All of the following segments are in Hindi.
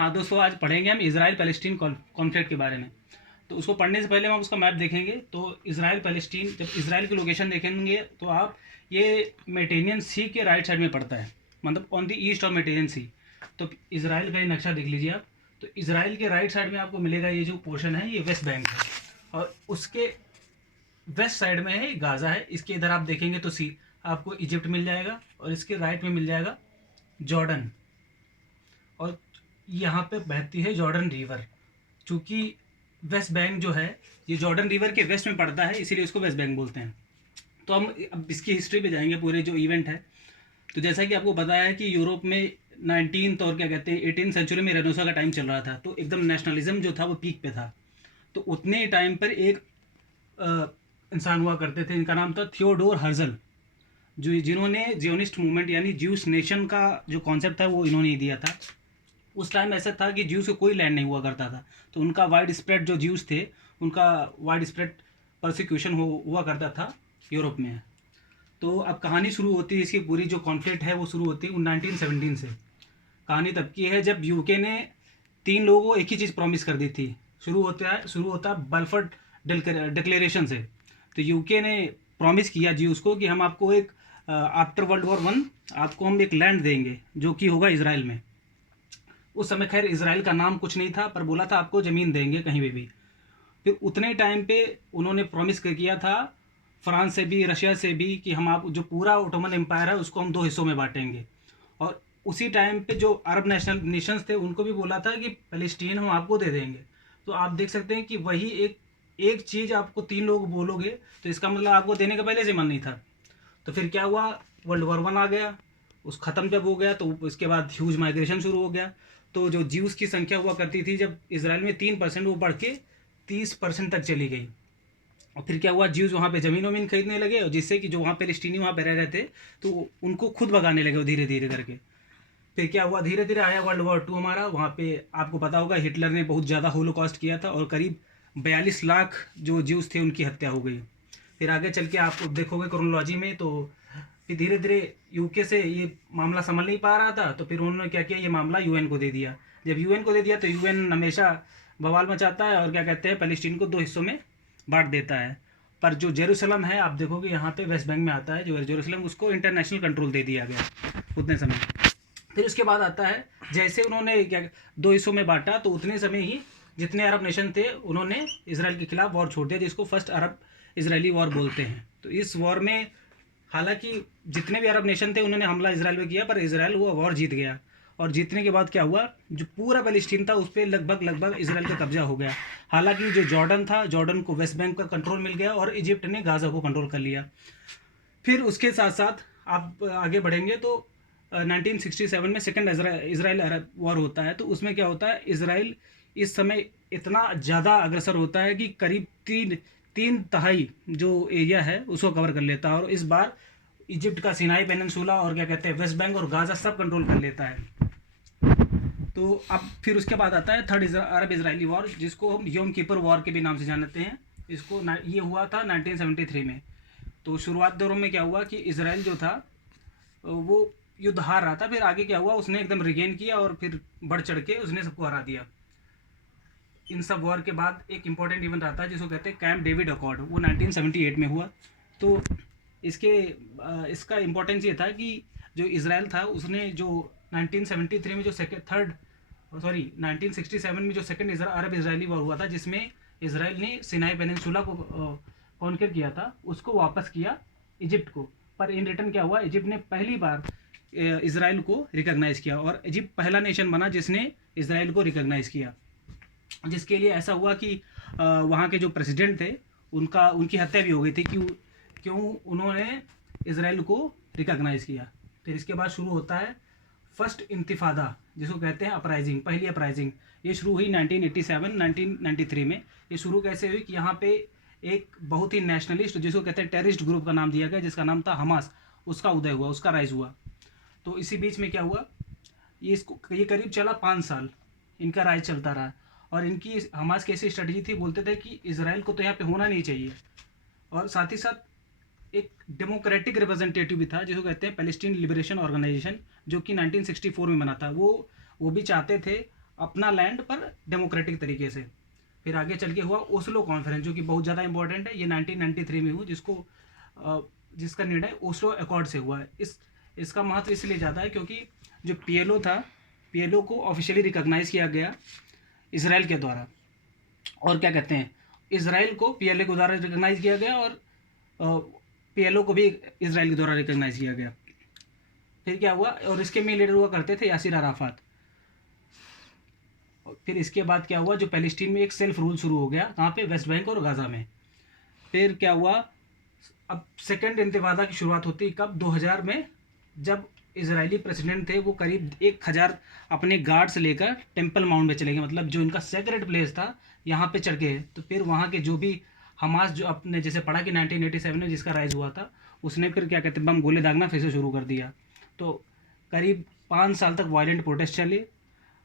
हाँ दोस्तों, आज पढ़ेंगे हम इसराइल पैलेस्टीन कॉन्फ्लिक्ट के बारे में। तो उसको पढ़ने से पहले हम उसका मैप देखेंगे। तो इसराइल पैलेस्टीन, जब इसराइल की लोकेशन देखेंगे तो आप ये मेडिटेरेनियन सी के राइट साइड में पड़ता है, मतलब on the east of Mediterranean sea. तो इसराइल का ये नक्शा देख लीजिए आप। तो इसराइल के राइट साइड में आपको मिलेगा ये जो पोर्शन है, ये वेस्ट बैंक है, और उसके वेस्ट साइड में है गाज़ा है। इसके इधर आप देखेंगे तो सी आपको इजिप्ट मिल जाएगा, और इसके राइट में मिल जाएगा जॉर्डन, और यहाँ पे बहती है जॉर्डन रिवर। चूँकि वेस्ट बैंक जो है ये जॉर्डन रिवर के वेस्ट में पड़ता है, इसीलिए इसको वेस्ट बैंक बोलते हैं। तो हम अब इसकी हिस्ट्री पे जाएंगे, पूरे जो इवेंट है। तो जैसा कि आपको पता है कि यूरोप में 19th और क्या कहते हैं 18th सेंचुरी में रेनेसां का टाइम चल रहा था, तो एकदम नेशनलिज्म जो था वो पीक पे था। तो उतने टाइम पर एक इंसान हुआ करते थे, इनका नाम था थियोडोर हर्जल, जो जिन्होंने जियोनिस्ट मूवमेंट यानी ज्यूस नेशन का जो कॉन्सेप्ट था वो इन्होंने ही दिया था। उस टाइम ऐसा था कि ज्यूस को कोई लैंड नहीं हुआ करता था, तो उनका वाइड स्प्रेड जो ज्यूस थे उनका वाइड स्प्रेड परसिक्यूशन हुआ करता था यूरोप में। तो अब कहानी शुरू होती है, इसकी पूरी जो कॉन्फ्लिक्ट है वो शुरू होती है 1917 से। कहानी तब की है जब यूके ने 3 लोगों को एक ही चीज़ प्रॉमिस कर दी थी। शुरू होता है बल्फोर डिक्लेरेशन से। तो यूके ने प्रॉमिस किया ज्यूस को कि हम आपको एक आफ्टर वर्ल्ड वॉर 1 आपको हम एक लैंड देंगे जो कि होगा इसराइल में। उस समय खैर इसराइल का नाम कुछ नहीं था, पर बोला था आपको ज़मीन देंगे कहीं पे भी। फिर उतने टाइम पे उन्होंने प्रॉमिस किया था फ्रांस से भी, रशिया से भी, कि हम आप जो पूरा ओटोमन एम्पायर है उसको हम 2 हिस्सों में बांटेंगे। और उसी टाइम पे जो अरब नेशनल नेशंस थे उनको भी बोला था कि पैलेस्टीन हम आपको दे देंगे। तो आप देख सकते हैं कि वही एक एक चीज़ आपको 3 लोग बोलोगे तो इसका मतलब आपको देने का पहले से मन नहीं था। तो फिर क्या हुआ, वर्ल्ड वॉर 1 आ गया। उस ख़त्म जब हो गया तो उसके बाद ह्यूज माइग्रेशन शुरू हो गया। तो जो ज्यूज़ की संख्या हुआ करती थी जब इसराइल में 3%, वो बढ़ के 30% तक चली गई। और फिर क्या हुआ, ज्यूज़ वहाँ पे ज़मीन वमीन खरीदने लगे, और जिससे कि जो वहाँ पैलेस्टीनी वहाँ पे रह रहे थे तो उनको खुद भगाने लगे धीरे धीरे करके। फिर क्या हुआ, धीरे धीरे आया वर्ल्ड वॉर 2 हमारा। वहाँ पे आपको पता होगा हिटलर ने बहुत ज़्यादा होलोकॉस्ट किया था, और करीब 42 लाख जो ज्यूज़ थे उनकी हत्या हो गई। फिर आगे चल के आप देखोगे क्रोनोलॉजी में, तो फिर धीरे धीरे यूके से ये मामला संभल नहीं पा रहा था, तो फिर उन्होंने क्या किया, ये मामला यूएन को दे दिया। जब यूएन को दे दिया तो यूएन हमेशा बवाल मचाता है, और क्या कहते हैं पैलेस्टीन को 2 हिस्सों में बांट देता है। पर जो जेरूसलम है आप देखोगे यहाँ पे वेस्ट बैंक में आता है, जो जेरूसलम उसको इंटरनेशनल कंट्रोल दे दिया गया उतने समय। फिर उसके बाद आता है, जैसे उन्होंने क्या 2 हिस्सों में बांटा, तो उतने समय ही जितने अरब नेशन थे उन्होंने इसराइल के खिलाफ वॉर छोड़ दिया, जिसको फर्स्ट अरब इसराइली वॉर बोलते हैं। तो इस वॉर में हालांकि जितने भी अरब नेशन थे उन्होंने हमला इसराइल पे किया, पर इसराइल वो वॉर जीत गया। और जीतने के बाद क्या हुआ, जो पूरा पैलेस्टीन था उस पर लगभग इसराइल का कब्जा हो गया। हालांकि जो जॉर्डन था, जॉर्डन को वेस्ट बैंक का कंट्रोल मिल गया, और इजिप्ट ने गाज़ा को कंट्रोल कर लिया। फिर उसके साथ साथ आप आगे बढ़ेंगे तो 1967 में सेकेंड इसराइल अरब वॉर होता है। तो उसमें क्या होता है, इसराइल इस समय इतना ज़्यादा अग्रसर होता है कि करीब तीन तिहाई जो एरिया है उसको कवर कर लेता है, और इस बार इजिप्ट का सिनाई पेनिनसुला और क्या कहते हैं वेस्ट बैंक और गाज़ा सब कंट्रोल कर लेता है। तो अब फिर उसके बाद आता है थर्ड अरब इसराइली वॉर, जिसको हम योम किपर वॉर के भी नाम से जानते हैं। ये हुआ था 1973 में। तो शुरुआत दौरों में क्या हुआ कि इसराइल जो था वो युद्ध हार रहा था, फिर आगे क्या हुआ, उसने एकदम रिगेन किया और फिर बढ़ चढ़ के उसने सबको हरा दिया। इन सब वॉर के बाद एक इम्पॉर्टेंट इवेंट आता है जिसको कहते हैं कैंप डेविड अकॉर्ड, वो 1978 में हुआ। तो इसका इम्पोर्टेंस ये था कि जो इसराइल था उसने जो 1973 में जो 1967 में जो सेकेंड अरब इसराइली वॉर हुआ था, जिसमें इसराइल ने सिनाई पेनिनसुला को कॉन्कर किया था, उसको वापस किया इजिप्ट को। पर इन रिटर्न क्या हुआ, इजिप्ट ने पहली बार इसराइल को रिकॉग्नाइज़ किया, और इजिप्ट पहला नेशन बना जिसने इसराइल को रिकॉग्नाइज़ किया। जिसके लिए ऐसा हुआ कि वहाँ के जो प्रेसिडेंट थे उनकी हत्या भी हो गई थी, क्यों उन्होंने इसराइल को रिकॉग्नाइज़ किया। फिर इसके बाद शुरू होता है फर्स्ट इंतिफादा, जिसको कहते हैं अपराइजिंग, पहली अपराइजिंग। ये शुरू हुई 1993 में। ये शुरू कैसे हुई कि यहाँ पे एक बहुत ही नेशनलिस्ट, जिसको कहते हैं टेररिस्ट ग्रुप का नाम दिया गया, जिसका नाम था हमास, उसका उदय हुआ, उसका राइज हुआ। तो इसी बीच में क्या हुआ, ये करीब चला 5 साल इनका राइज चलता रहा। और इनकी हमास की ऐसी स्ट्रेटजी थी, बोलते थे कि इसराइल को तो यहाँ पे होना नहीं चाहिए, और साथ ही साथ एक डेमोक्रेटिक रिप्रेजेंटेटिव भी था जिसको कहते हैं पैलेस्टीन लिबरेशन ऑर्गेनाइजेशन, जो कि 1964 में बना था। वो भी चाहते थे अपना लैंड पर डेमोक्रेटिक तरीके से। फिर आगे चल के हुआ ओस्लो कॉन्फ्रेंस, जो कि बहुत ज़्यादा इंपॉर्टेंट है, ये 1993 में हुई, जिसका निर्णय ओस्लो अकॉर्ड से हुआ है। इसका महत्व इसलिए ज़्यादा है क्योंकि जो पीएलओ था, पीएलओ को ऑफिशियली रिकॉग्नाइज़ किया गया इसराइल के द्वारा, और क्या कहते हैं, इसराइल को पीएलओ के द्वारा रिकॉग्नाइज़ किया गया और पीएलओ को भी इसराइल के द्वारा रिकॉग्नाइज़ किया गया। फिर क्या हुआ, और इसके मेन लीडर हुआ करते थे यासिर अराफात। फिर इसके बाद क्या हुआ, जो पैलेस्टीन में एक सेल्फ रूल शुरू हो गया, कहाँ पे, वेस्ट बैंक और गाज़ा में। फिर क्या हुआ, अब सेकेंड इंतिफादा की शुरुआत होती है कब, 2000 में, जब इजरायली प्रेसिडेंट थे वो करीब 1000 अपने गार्ड्स लेकर टेम्पल माउंट में चले गए, मतलब जो इनका सेक्रेट प्लेस था यहाँ पे चढ़ गए। तो फिर वहाँ के जो भी हमास, जो अपने जैसे पढ़ा कि 1987 में जिसका राइज हुआ था, उसने फिर क्या कहते हैं, बम गोले दागना फिर से शुरू कर दिया। तो करीब 5 साल तक वायलेंट प्रोटेस्ट चले।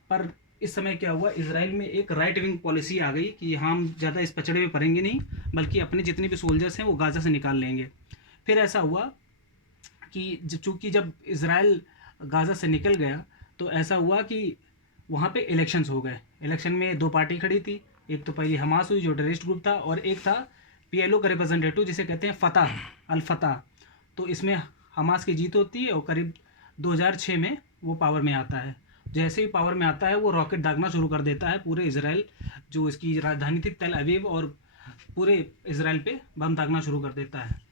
पर इस समय क्या हुआ, इसराइल में एक राइट विंग पॉलिसी आ गई कि हम ज़्यादा इस पचड़े में पड़ेंगे नहीं, बल्कि अपने जितने भी सोल्जर्स हैं वो गाज़ा से निकाल लेंगे। फिर ऐसा हुआ कि चूँकि जब इसराइल गाज़ा से निकल गया तो ऐसा हुआ कि वहाँ पे इलेक्शंस हो गए। इलेक्शन में 2 पार्टी खड़ी थी, एक तो पहली हमास हुई जो टेररिस्ट ग्रुप था, और एक था पीएलओ का रिप्रेजेंटेटिव जिसे कहते हैं फतह, अल फतह। तो इसमें हमास की जीत होती है और करीब 2006 में वो पावर में आता है। जैसे ही पावर में आता है वो रॉकेट दागना शुरू कर देता है पूरे इसराइल, जो इसकी राजधानी थी तेल अवीव, और पूरे इसराइल पे बम दागना शुरू कर देता है।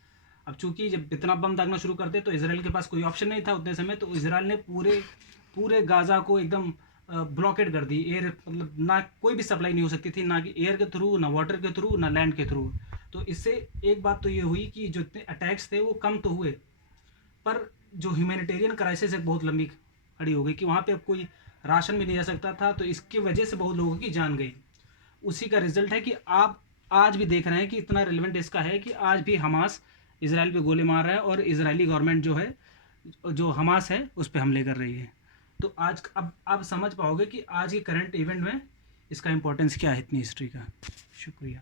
अब चूंकि जब इतना बम दागना शुरू करते तो इसराइल के पास कोई ऑप्शन नहीं था उतने समय, तो इसराइल ने पूरे गाज़ा को एकदम ब्लॉकेट कर दी। एयर, मतलब ना कोई भी सप्लाई नहीं हो सकती थी, ना कि एयर के थ्रू, ना वाटर के थ्रू, ना लैंड के थ्रू। तो इससे एक बात तो ये हुई कि जो इतने अटैक्स थे वो कम तो हुए, पर जो ह्यूमैनिटेरियन क्राइसिस एक बहुत लंबी खड़ी हो गई कि वहाँ पे अब कोई राशन भी नहीं जा सकता था। तो इसकी वजह से बहुत लोगों की जान गई। उसी का रिजल्ट है कि आप आज भी देख रहे हैं कि इतना रेलिवेंट इसका है कि आज भी हमास इसराइल पे गोले मार रहा है और इजरायली गवर्नमेंट जो है, जो हमास है, उस पर हमले कर रही है। तो आज अब आप समझ पाओगे कि आज के करंट इवेंट में इसका इंपॉर्टेंस क्या है, इतनी हिस्ट्री का। शुक्रिया।